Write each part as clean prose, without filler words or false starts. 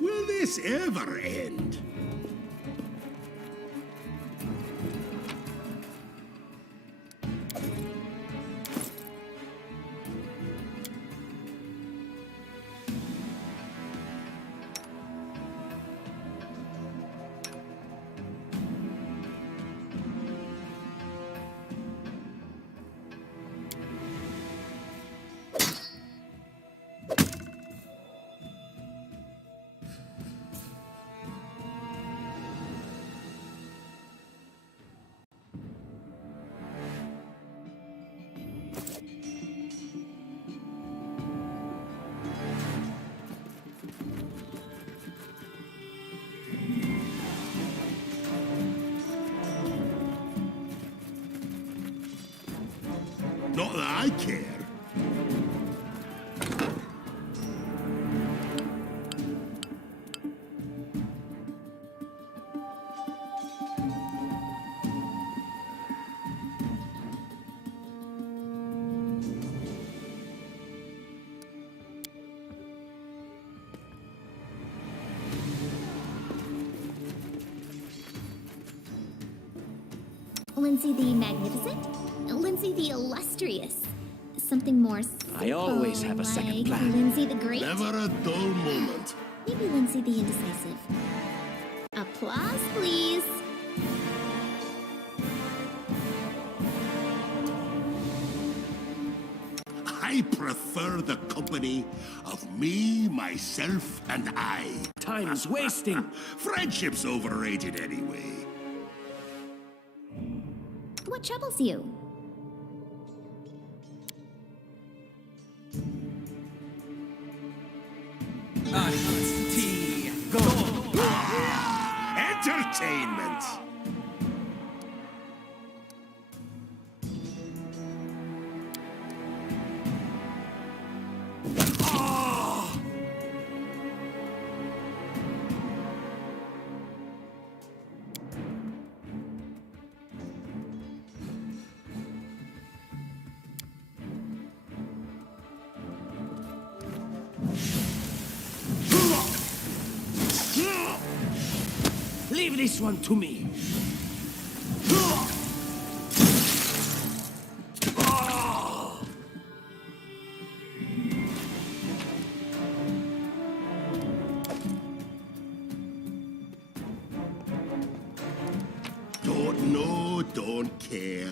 Will this ever end? Not that I care. Lindsay the Magnificent? Lindsay the Illustrious? Something more I always have a second plan. Lindsay the Great? Never a dull moment. Maybe Lindsay the Indecisive. Applause, please. I prefer the company of me, myself, and I. Time's wasting. Friendship's overrated anyway. What troubles you? Iced tea. Go. Entertainment! Leave this one to me. Don't know, don't care.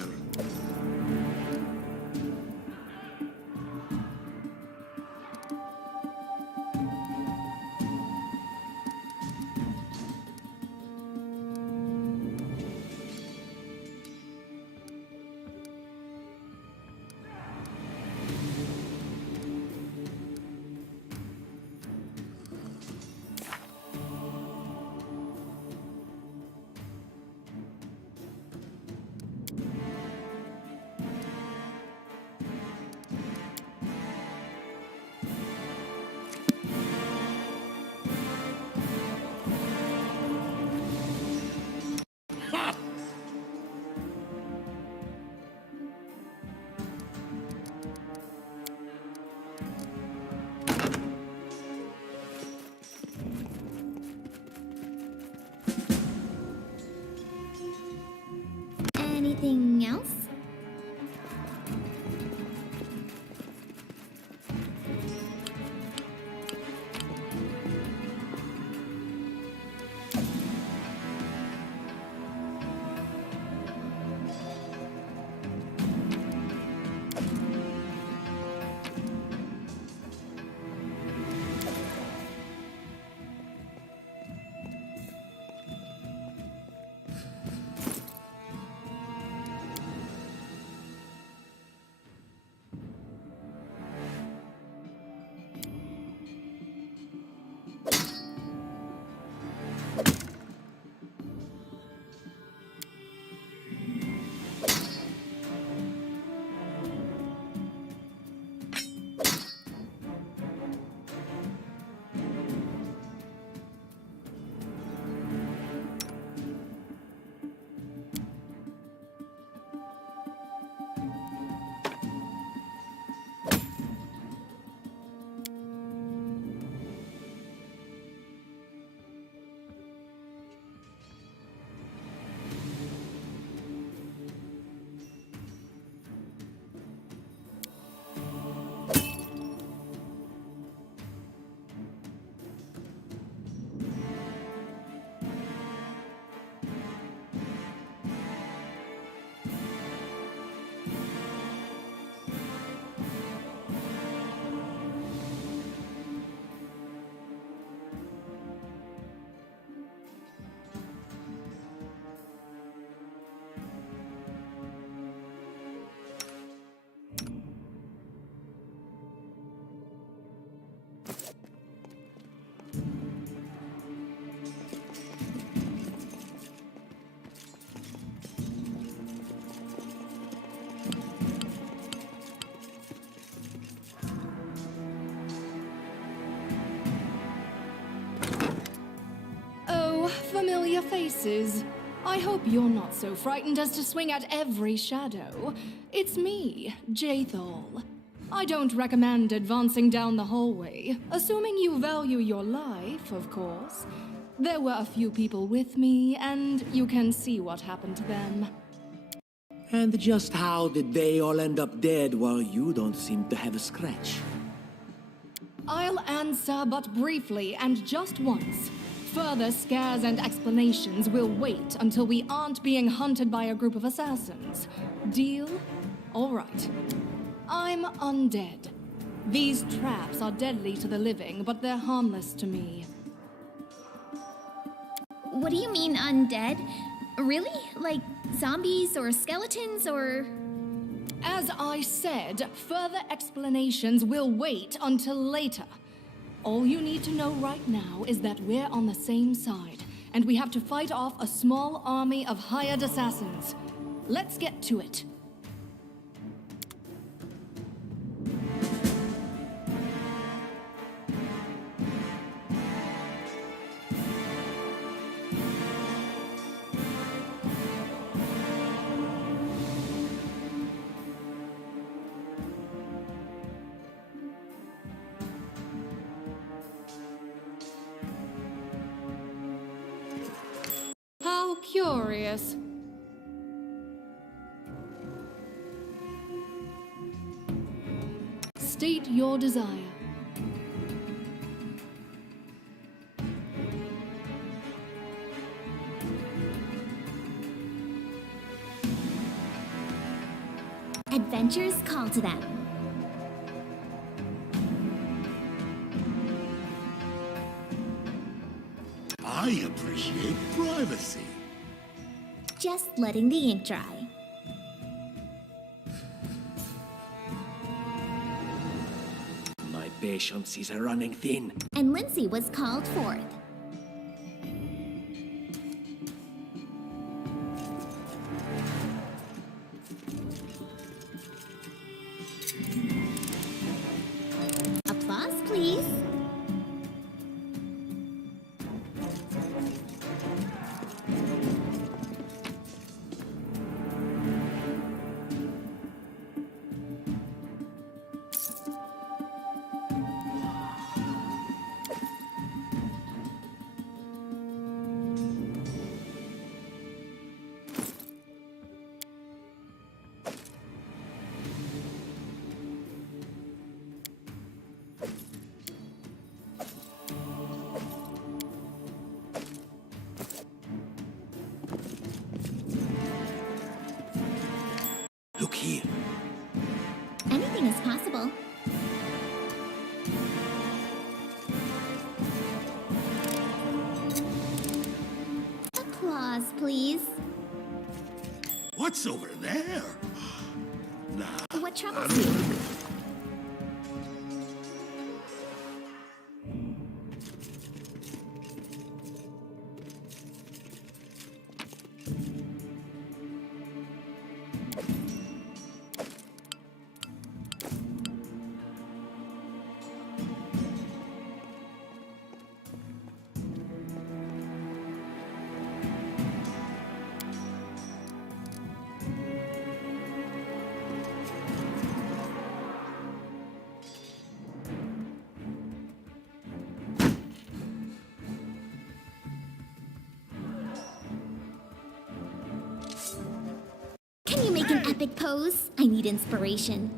Familiar faces. I hope you're not so frightened as to swing at every shadow. It's me, Jathal. I don't recommend advancing down the hallway, assuming you value your life, of course. There were a few people with me, and you can see what happened to them. And just how did they all end up dead while you don't seem to have a scratch? I'll answer but briefly and just once. Further scares and explanations will wait until we aren't being hunted by a group of assassins. Deal? All right. I'm undead. These traps are deadly to the living, but they're harmless to me. What do you mean, undead? Really? Like zombies or skeletons or... As I said, further explanations will wait until later. All you need to know right now is that we're on the same side, and we have to fight off a small army of hired assassins. Let's get to it. How curious. State your desire. Adventures call to them. I appreciate privacy. Just letting the ink dry. My patience is running thin. And Lindsay was called forth. Applause, please. Look here. Anything is possible. Applause, please. What's over there? Nah. What troubles you? Can you make an epic pose? I need inspiration.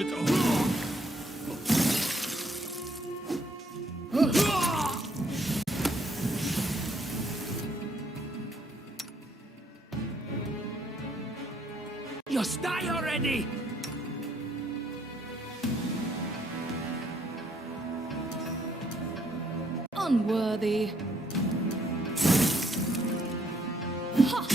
it. Just die already! Unworthy. Ha!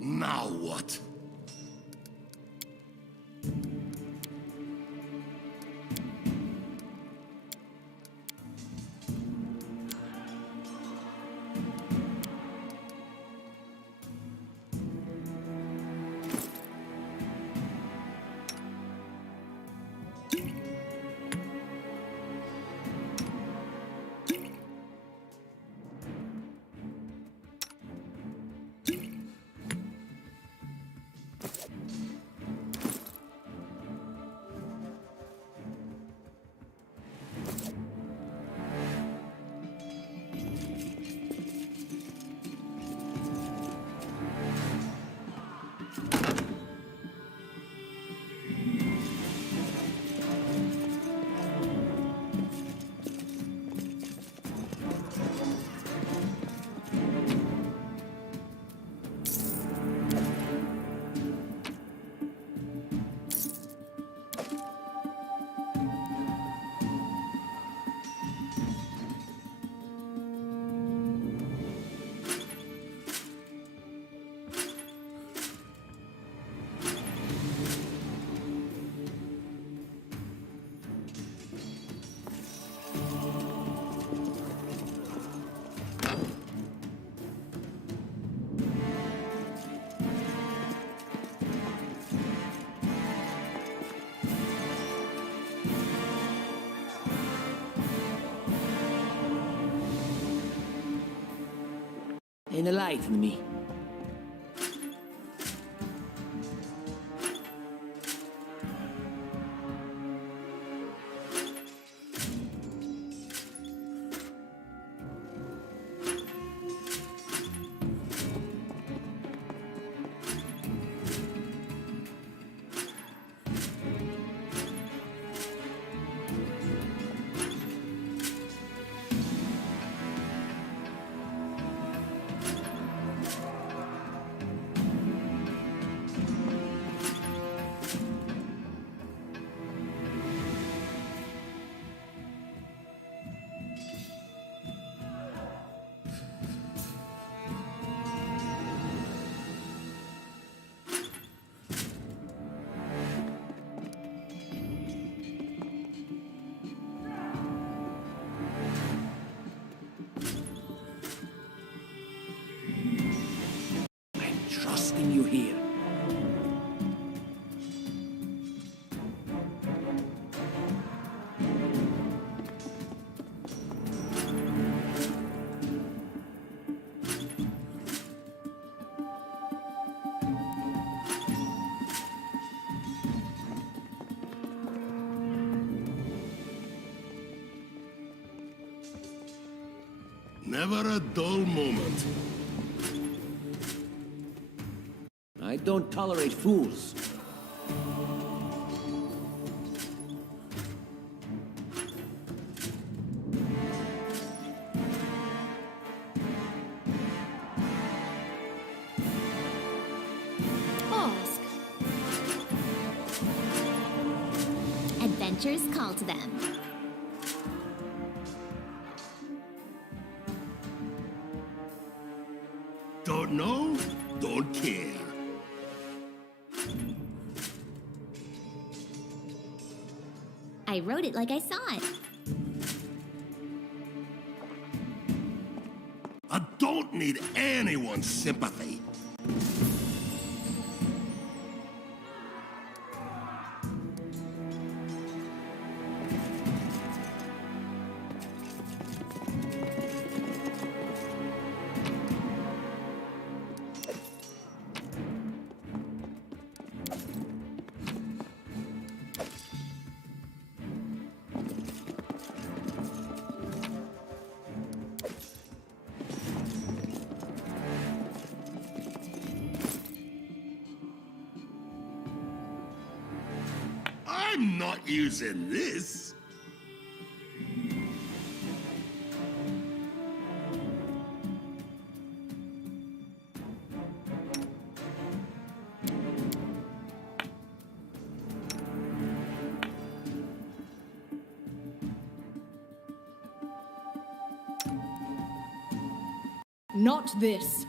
Now what? Enlighten me. Never a dull moment. I don't tolerate fools. Ask. Adventures call to them. Don't know? Don't care. I wrote it like I saw it. I don't need anyone's sympathy. I'm not using this. Not this.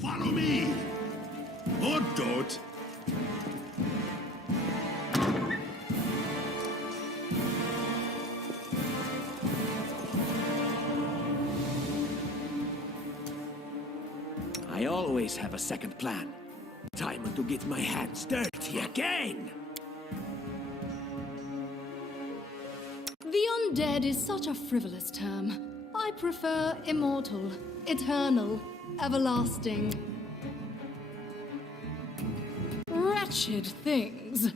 Follow me. Or don't. I always have a second plan. Time to get my hands dirty again! The undead is such a frivolous term. I prefer immortal, eternal, everlasting. Wretched things.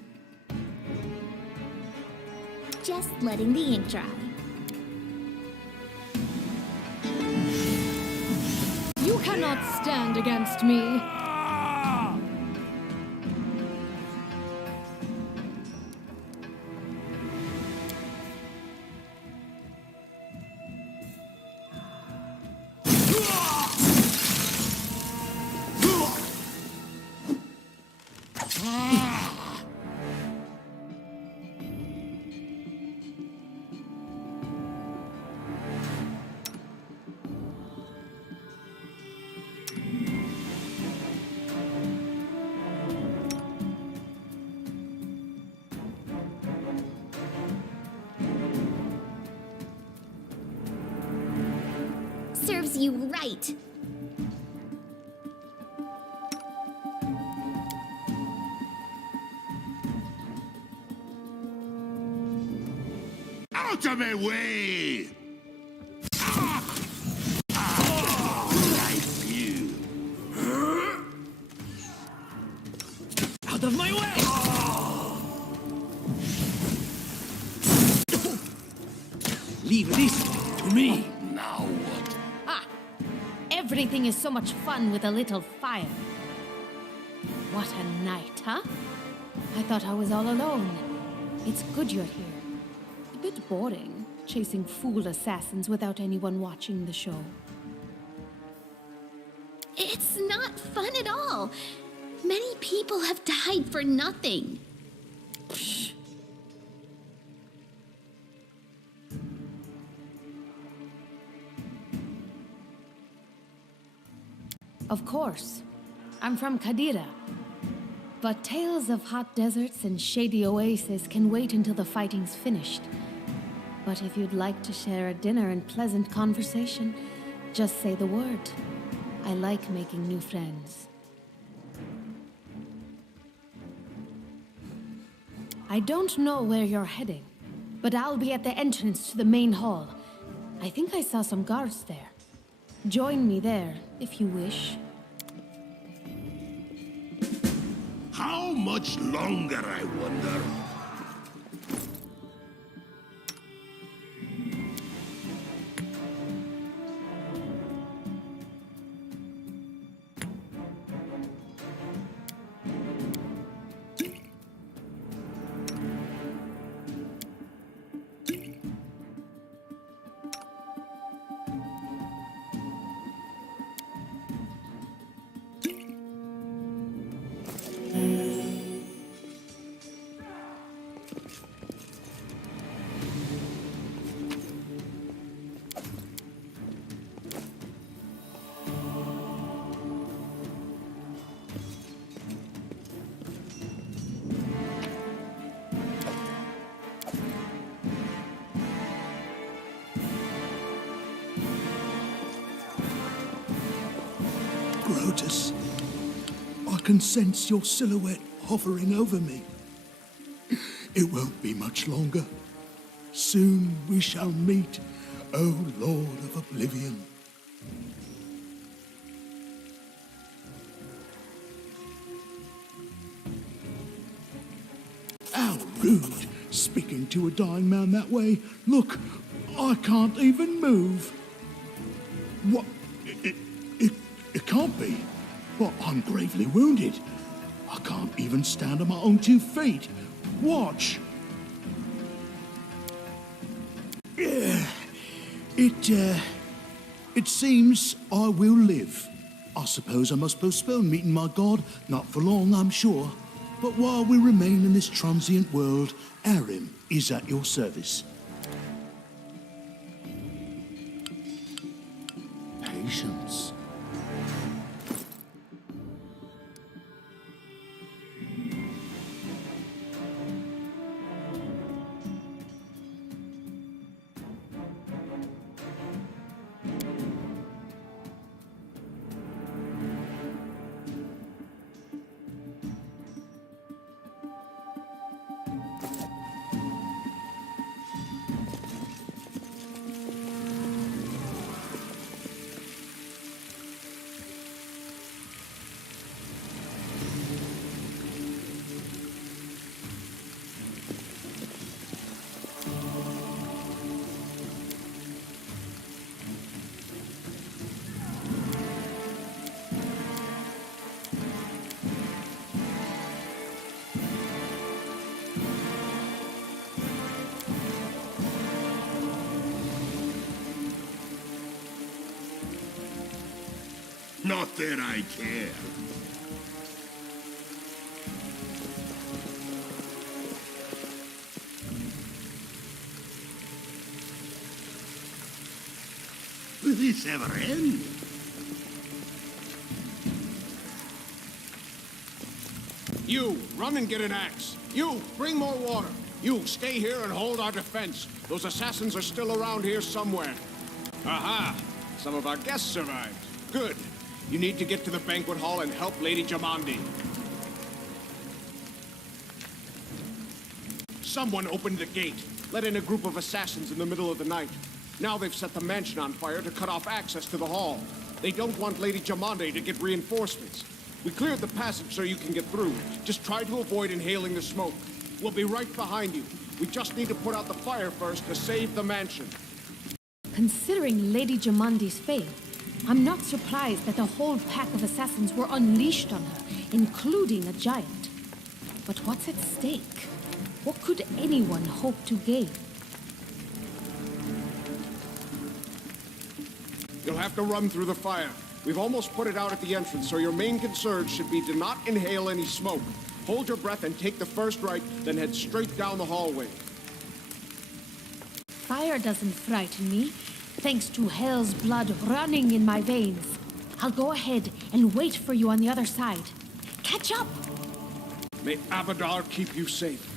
Just letting the ink dry. You cannot stand against me. Serves you right. Out of my way! Like you. Out of my way! Leave this to me. Now what? Ah! Everything is so much fun with a little fire. What a night, huh? I thought I was all alone. It's good you're here. A bit boring, chasing fool assassins without anyone watching the show. It's not fun at all. Many people have died for nothing. Psh. Of course. I'm from Kadira. But tales of hot deserts and shady oases can wait until the fighting's finished. But if you'd like to share a dinner and pleasant conversation, just say the word. I like making new friends. I don't know where you're heading, but I'll be at the entrance to the main hall. I think I saw some guards there. Join me there, if you wish. How much longer, I wonder? Grotus, I can sense your silhouette hovering over me. It won't be much longer. Soon we shall meet, O Lord of Oblivion. How rude, speaking to a dying man that way. Look, I can't even move. What? It can't be. Well, I'm gravely wounded. I can't even stand on my own 2 feet. Watch. Yeah. It seems I will live. I suppose I must postpone meeting my god. Not for long, I'm sure. But while we remain in this transient world, Arim is at your service. Patience. Not that I care. Will this ever end? You, run and get an axe. You, bring more water. You, stay here and hold our defense. Those assassins are still around here somewhere. Aha! Some of our guests survived. Good. You need to get to the banquet hall and help Lady Jamandi. Someone opened the gate, let in a group of assassins in the middle of the night. Now they've set the mansion on fire to cut off access to the hall. They don't want Lady Jamandi to get reinforcements. We cleared the passage so you can get through. Just try to avoid inhaling the smoke. We'll be right behind you. We just need to put out the fire first to save the mansion. Considering Lady Jamandi's fate, I'm not surprised that the whole pack of assassins were unleashed on her, including a giant. But what's at stake? What could anyone hope to gain? You'll have to run through the fire. We've almost put it out at the entrance, so your main concern should be to not inhale any smoke. Hold your breath and take the first right, then head straight down the hallway. Fire doesn't frighten me, thanks to hell's blood running in my veins. I'll go ahead and wait for you on the other side. Catch up! May Abadar keep you safe.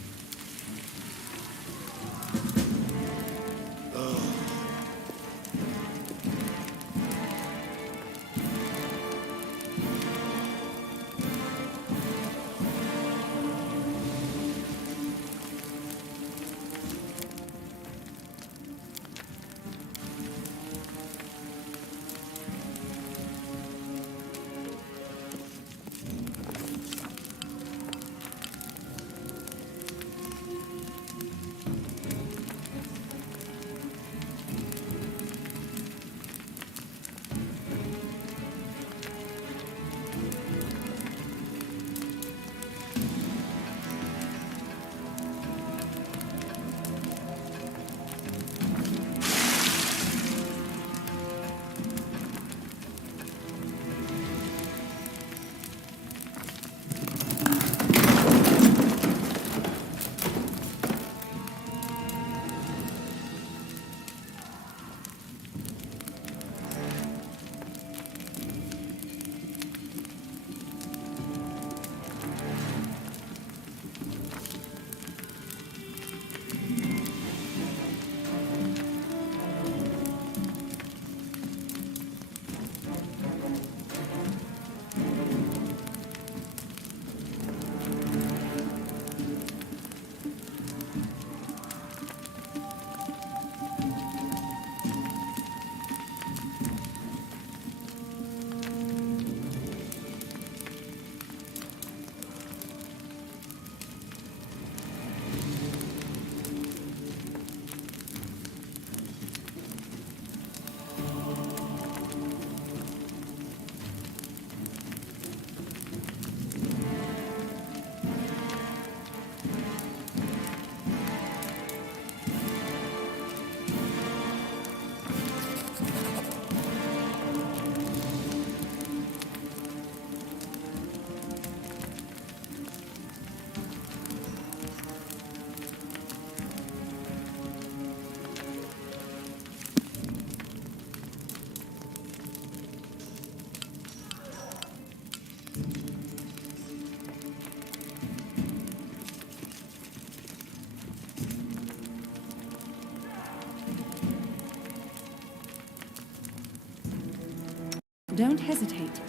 Don't hesitate.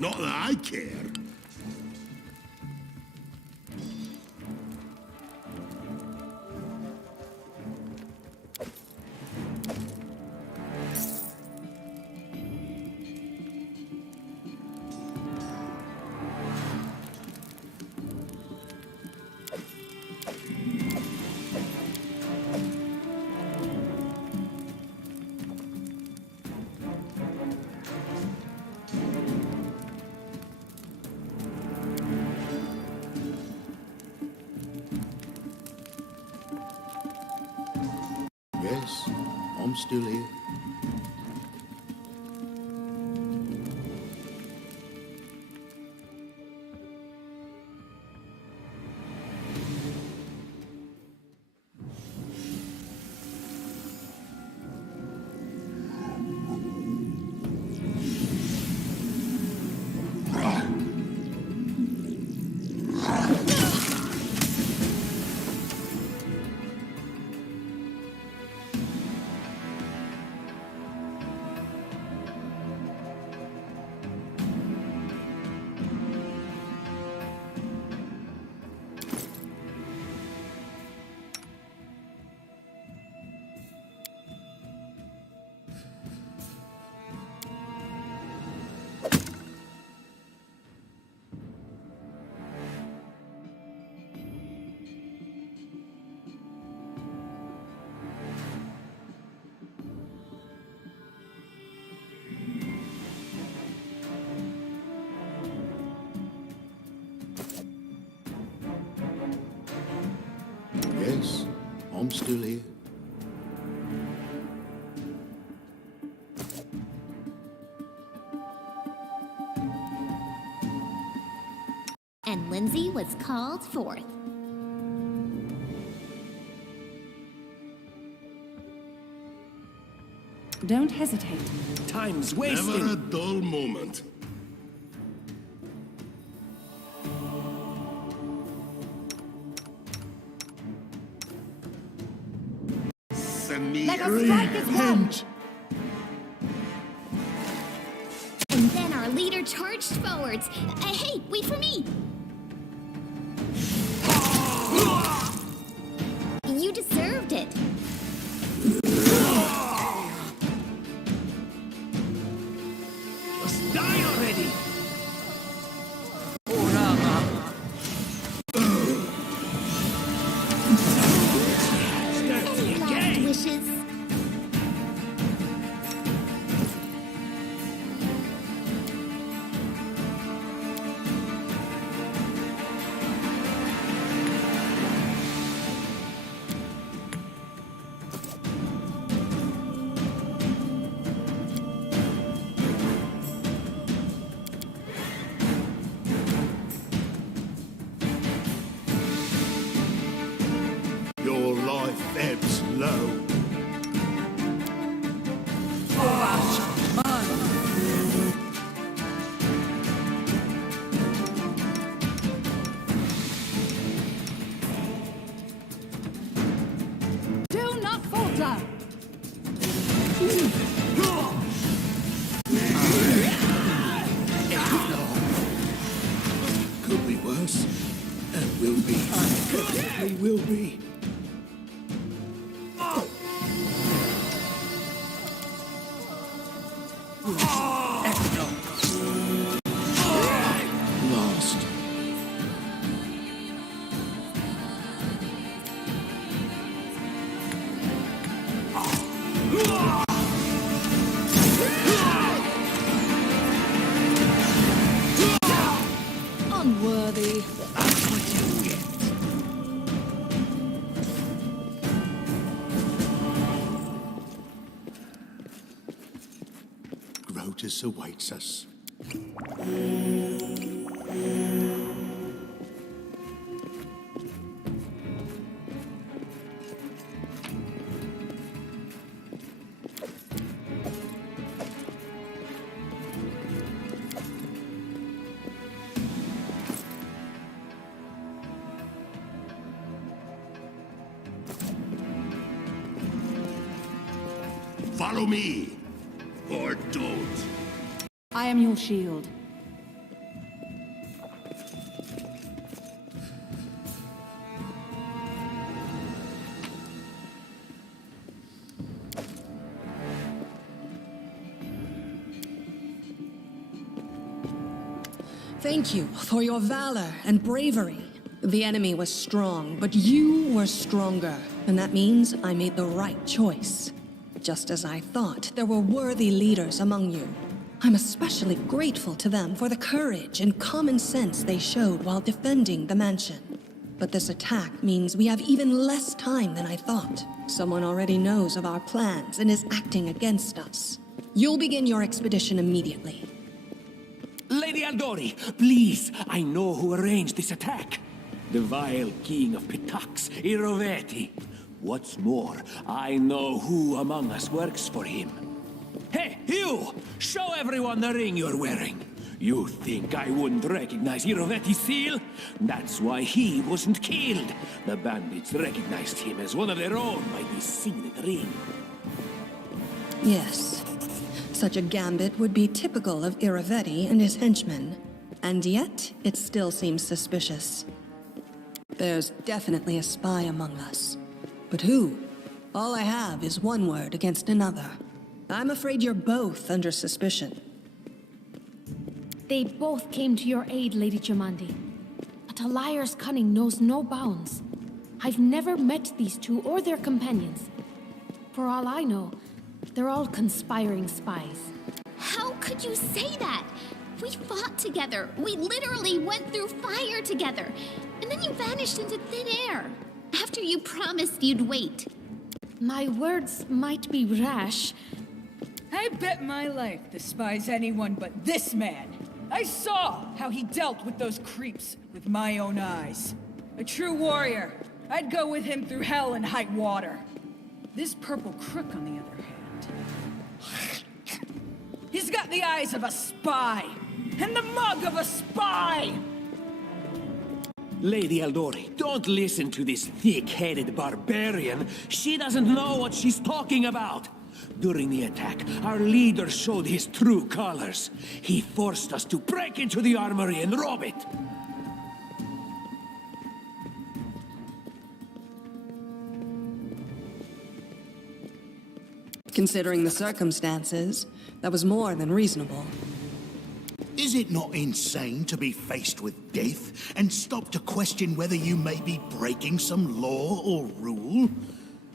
Not that I care. Yes, I'm still here. Yes, I'm still here. And Lindsay was called forth. Don't hesitate. Time's wasting. Never a dull moment. Let us strike as one! And then our leader charged forwards. Hey, wait for me! You deserved it. Just die already. Any last wishes? Your life ebbs low. Do not falter! Could be worse. And will be. Definitely will be. Lost. Unworthy. Grotus awaits us. Follow me, or don't. I am your shield. Thank you for your valor and bravery. The enemy was strong, but you were stronger, and that means I made the right choice. Just as I thought, there were worthy leaders among you. I'm especially grateful to them for the courage and common sense they showed while defending the mansion. But this attack means we have even less time than I thought. Someone already knows of our plans and is acting against us. You'll begin your expedition immediately. Lady Aldori, please, I know who arranged this attack. The vile king of Pitax, Iroveti. What's more, I know who among us works for him. Hey, you! Show everyone the ring you're wearing. You think I wouldn't recognize Iroveti's seal? That's why he wasn't killed. The bandits recognized him as one of their own by this signet ring. Yes. Such a gambit would be typical of Iroveti and his henchmen. And yet, it still seems suspicious. There's definitely a spy among us. But who? All I have is one word against another. I'm afraid you're both under suspicion. They both came to your aid, Lady Jamandi. But a liar's cunning knows no bounds. I've never met these two or their companions. For all I know, they're all conspiring spies. How could you say that? We fought together. We literally went through fire together. And then you vanished into thin air. After you promised you'd wait. My words might be rash. I bet my life despise anyone but this man. I saw how he dealt with those creeps with my own eyes. A true warrior. I'd go with him through hell and high water. This purple crook, on the other hand, he's got the eyes of a spy and the mug of a spy. Lady Aldori, don't listen to this thick-headed barbarian. She doesn't know what she's talking about. During the attack, our leader showed his true colors. He forced us to break into the armory and rob it. Considering the circumstances, that was more than reasonable. Is it not insane to be faced with death and stop to question whether you may be breaking some law or rule?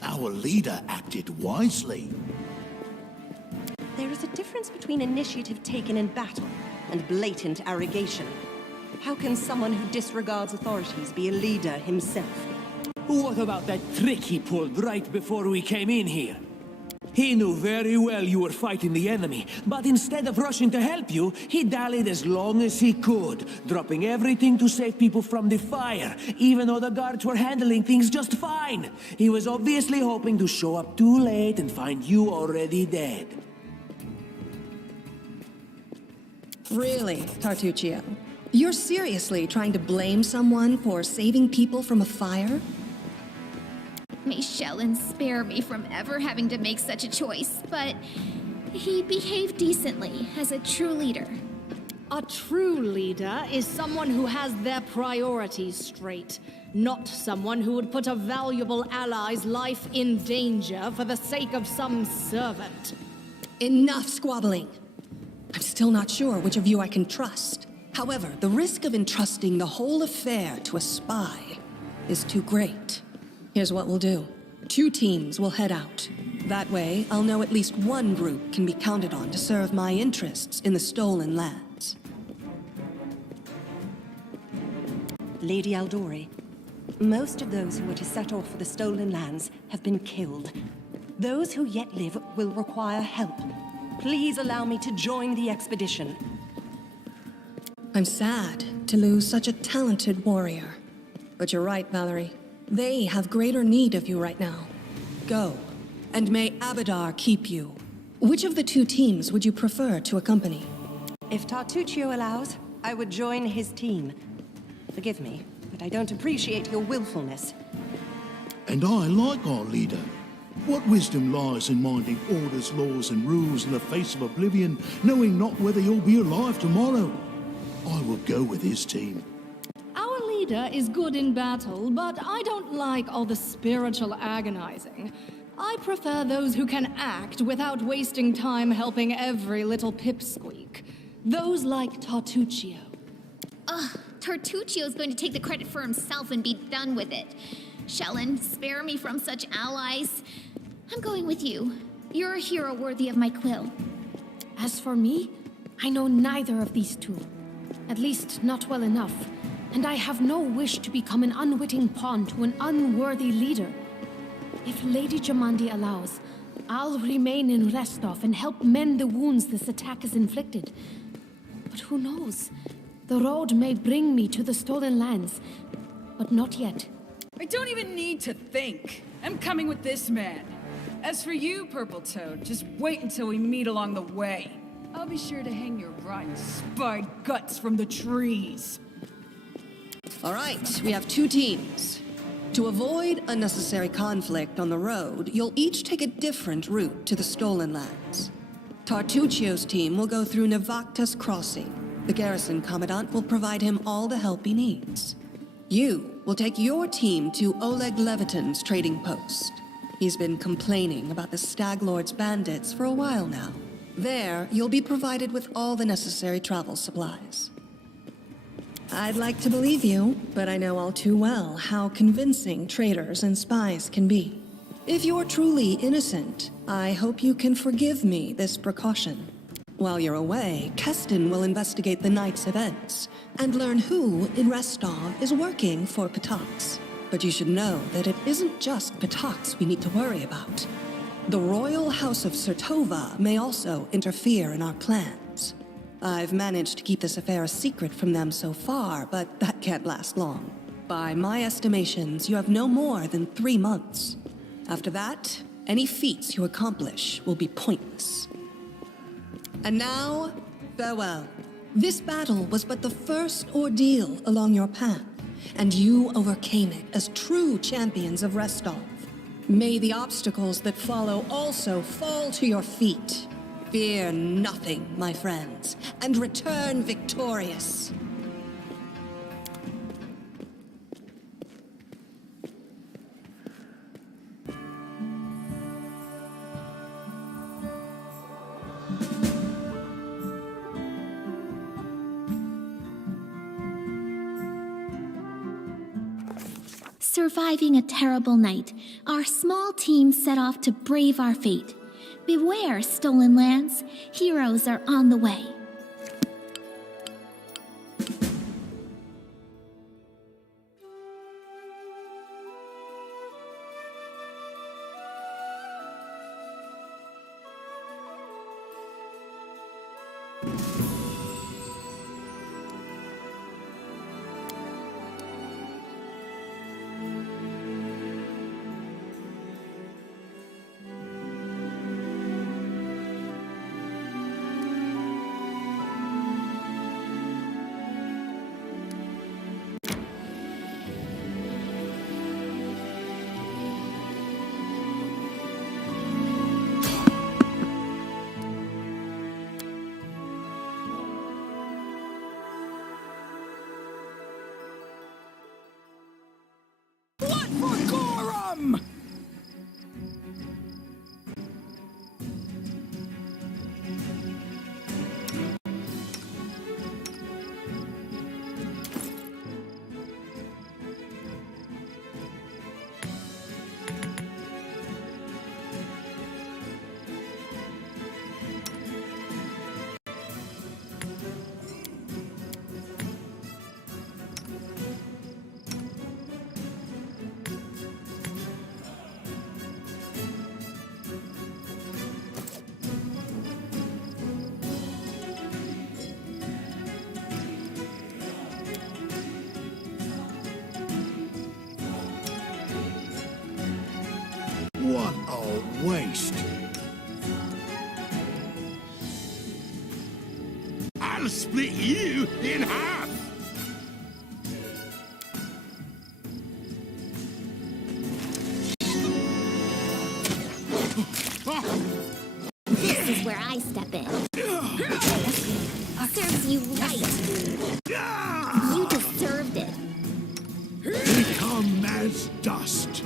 Our leader acted wisely. There is a difference between initiative taken in battle and blatant arrogation. How can someone who disregards authorities be a leader himself? What about that trick he pulled right before we came in here? He knew very well you were fighting the enemy, but instead of rushing to help you, he dallied as long as he could, dropping everything to save people from the fire, even though the guards were handling things just fine. He was obviously hoping to show up too late and find you already dead. Really, Tartuccio? You're seriously trying to blame someone for saving people from a fire? May Shellen spare me from ever having to make such a choice, but he behaved decently as a true leader. A true leader is someone who has their priorities straight, not someone who would put a valuable ally's life in danger for the sake of some servant. Enough squabbling. I'm still not sure which of you I can trust. However, the risk of entrusting the whole affair to a spy is too great. Here's what we'll do. 2 teams will head out. That way, I'll know at least one group can be counted on to serve my interests in the stolen lands. Lady Aldori, most of those who were to set off for the stolen lands have been killed. Those who yet live will require help. Please allow me to join the expedition. I'm sad to lose such a talented warrior. But you're right, Valerie. They have greater need of you right now. Go, and may Abadar keep you. Which of the 2 teams would you prefer to accompany? If Tartuccio allows, I would join his team. Forgive me, but I don't appreciate your willfulness. And I like our leader. What wisdom lies in minding orders, laws, and rules in the face of oblivion, knowing not whether you'll be alive tomorrow? I will go with his team. Our leader is good in battle, but I don't like all the spiritual agonizing. I prefer those who can act without wasting time helping every little pipsqueak. Those like Tartuccio. Ugh, Tartuccio's going to take the credit for himself and be done with it. Shellen, spare me from such allies. I'm going with you. You're a hero worthy of my quill. As for me, I know neither of these two. At least, not well enough. And I have no wish to become an unwitting pawn to an unworthy leader. If Lady Jamandi allows, I'll remain in Restov and help mend the wounds this attack has inflicted. But who knows? The road may bring me to the stolen lands, but not yet. I don't even need to think. I'm coming with this man. As for you, Purple Toad, just wait until we meet along the way. I'll be sure to hang your rotten spy guts from the trees. All right, we have two teams. To avoid unnecessary conflict on the road, you'll each take a different route to the stolen lands. Tartuccio's team will go through Navakta's crossing. The garrison commandant will provide him all the help he needs. You will take your team to Oleg Levitin's trading post. He's been complaining about the Stag Lord's bandits for a while now. There, you'll be provided with all the necessary travel supplies. I'd like to believe you, but I know all too well how convincing traitors and spies can be. If you're truly innocent, I hope you can forgive me this precaution. While you're away, Keston will investigate the night's events and learn who in Restov is working for Ptox. But you should know that it isn't just Ptox we need to worry about. The royal house of Sertova may also interfere in our plans. I've managed to keep this affair a secret from them so far, but that can't last long. By my estimations, you have no more than 3 months. After that, any feats you accomplish will be pointless. And now, farewell. This battle was but the first ordeal along your path, and you overcame it as true champions of Restov. May the obstacles that follow also fall to your feet. Fear nothing, my friends, and return victorious. Surviving a terrible night, our small team set off to brave our fate. Beware, stolen lands. Heroes are on the way. What a waste. I'll split you in half. This is where I step in. Serves you right. You deserved it. Become as dust.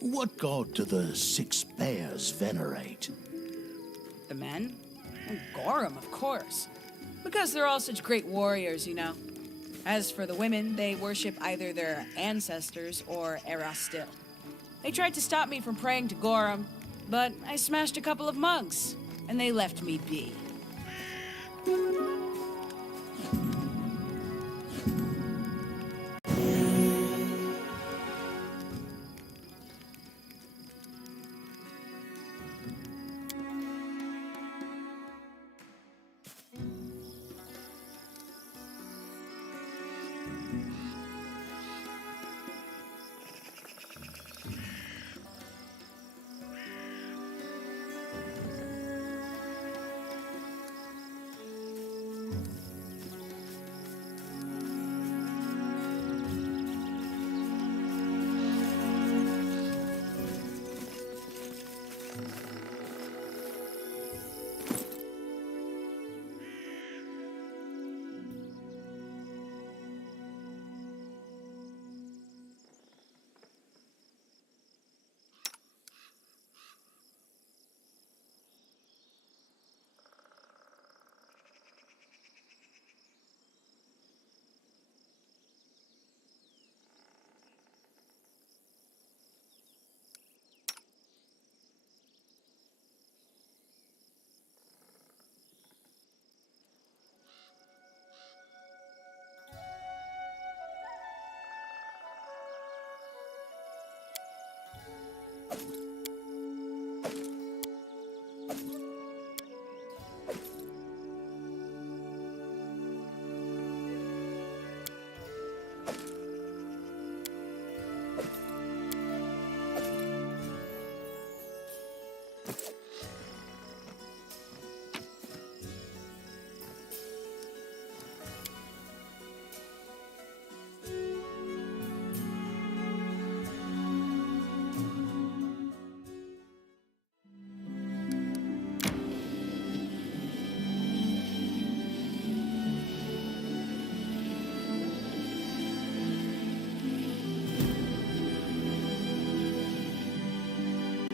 What god do the six bears venerate? The men? And Gorham, of course. Because they're all such great warriors, you know. As for the women, they worship either their ancestors or Erastil. They tried to stop me from praying to Gorham, but I smashed a couple of monks, and they left me be.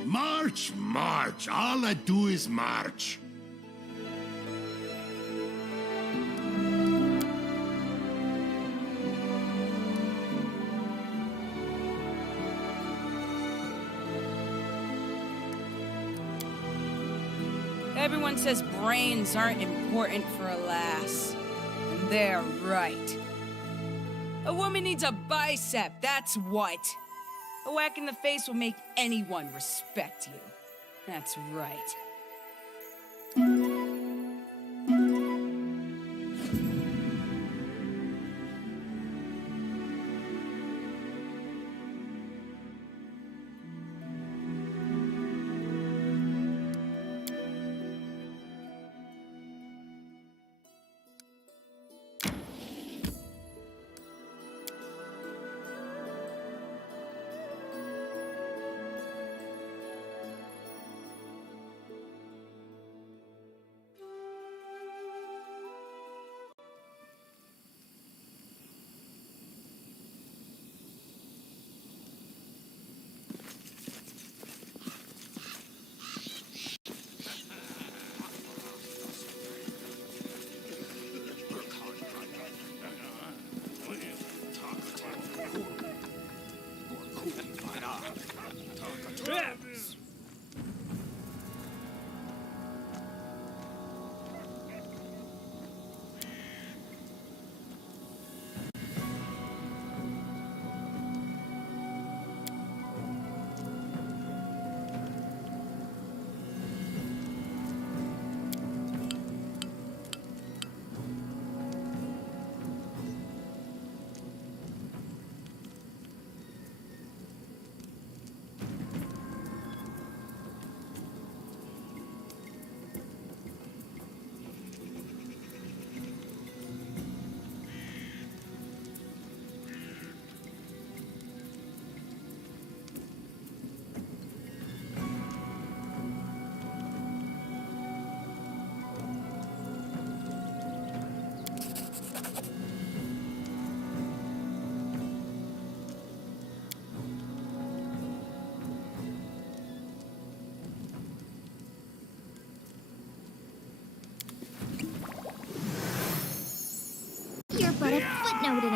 March, march. All I do is march. Everyone says brains aren't important for a lass. And they're right. A woman needs a bicep, that's what. A whack in the face will make anyone respect you. That's right.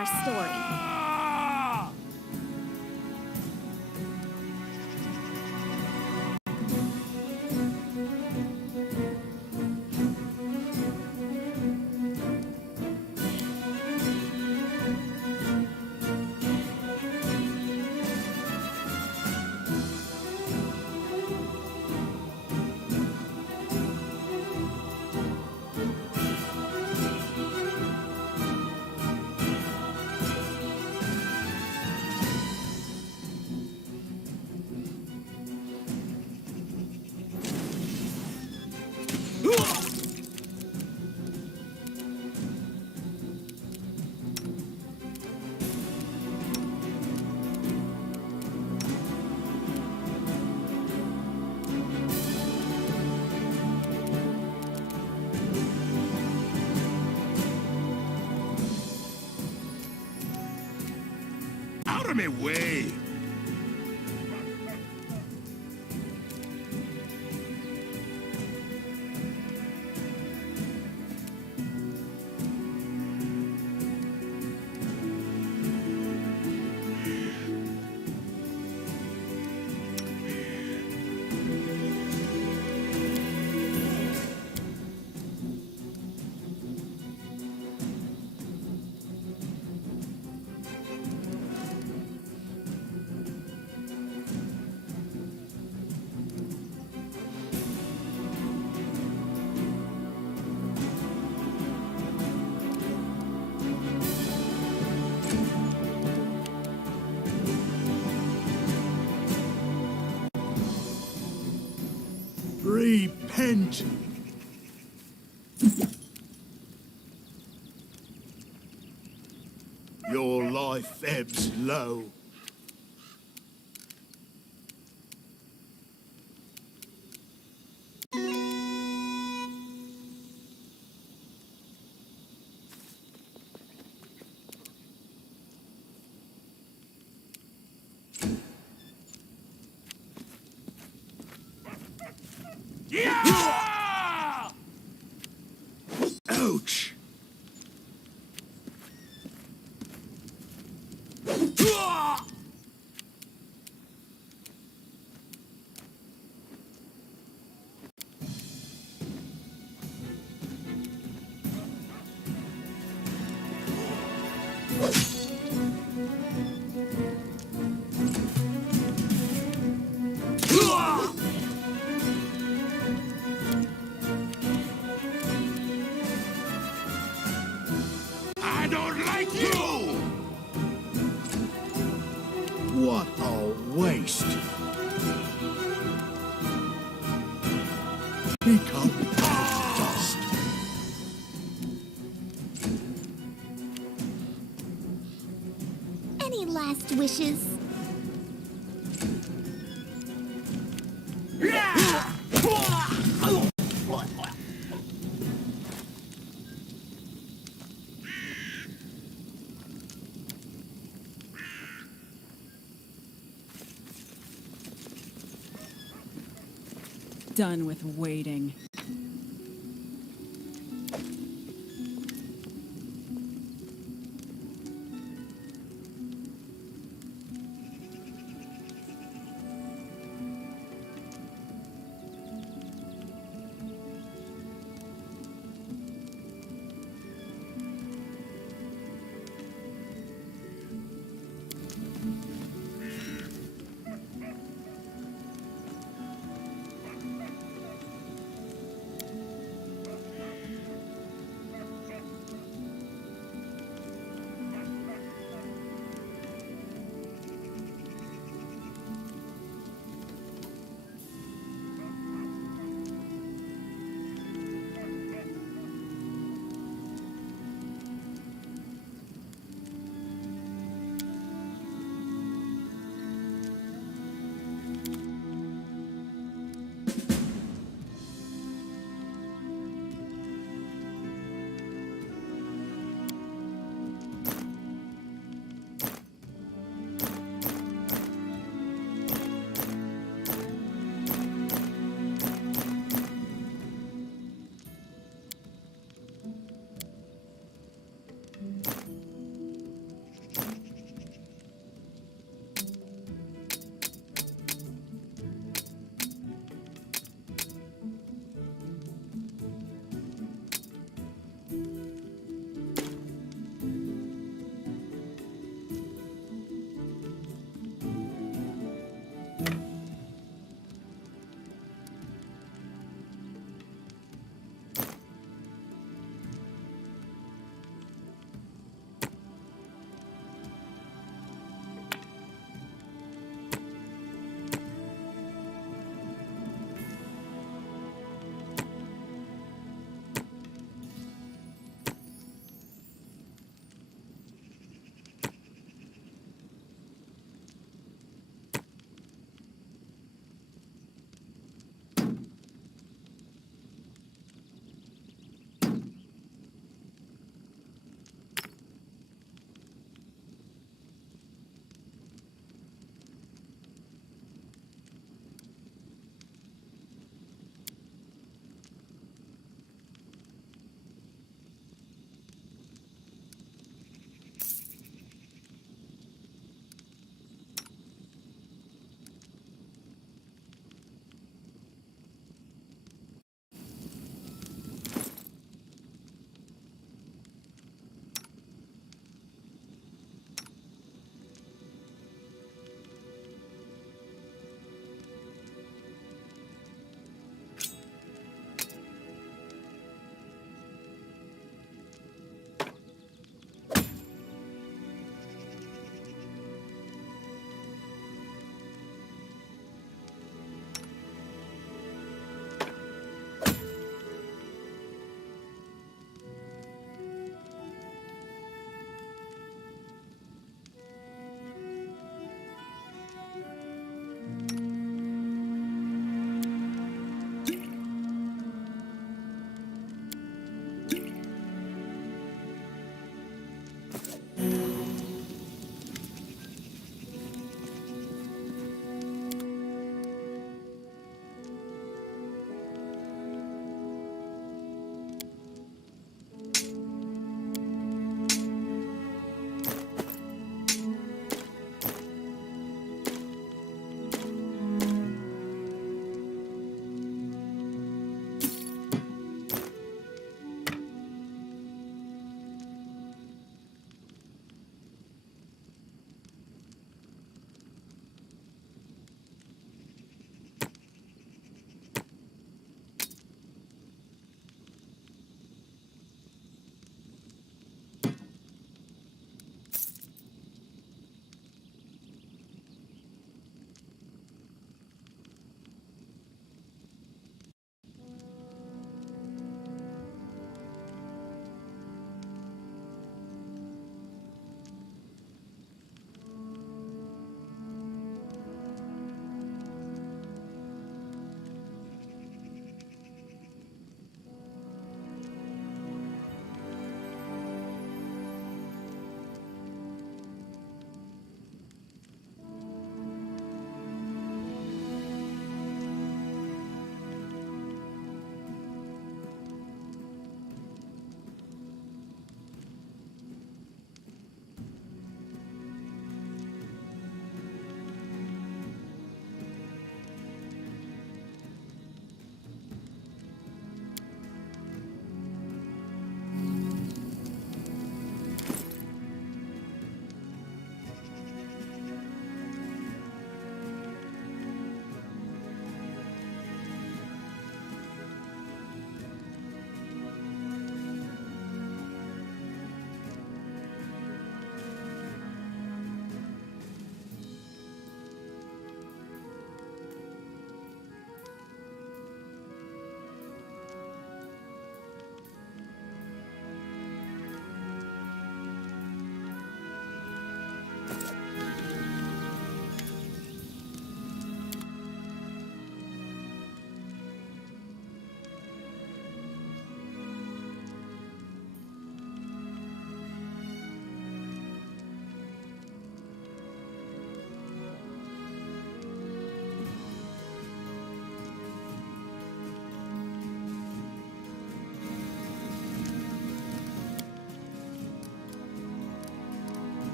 our story. Out of my way! Repent! Your life ebbs low. Ouch! I don't like you! What a waste! Become dust. Any last wishes? Done with waiting.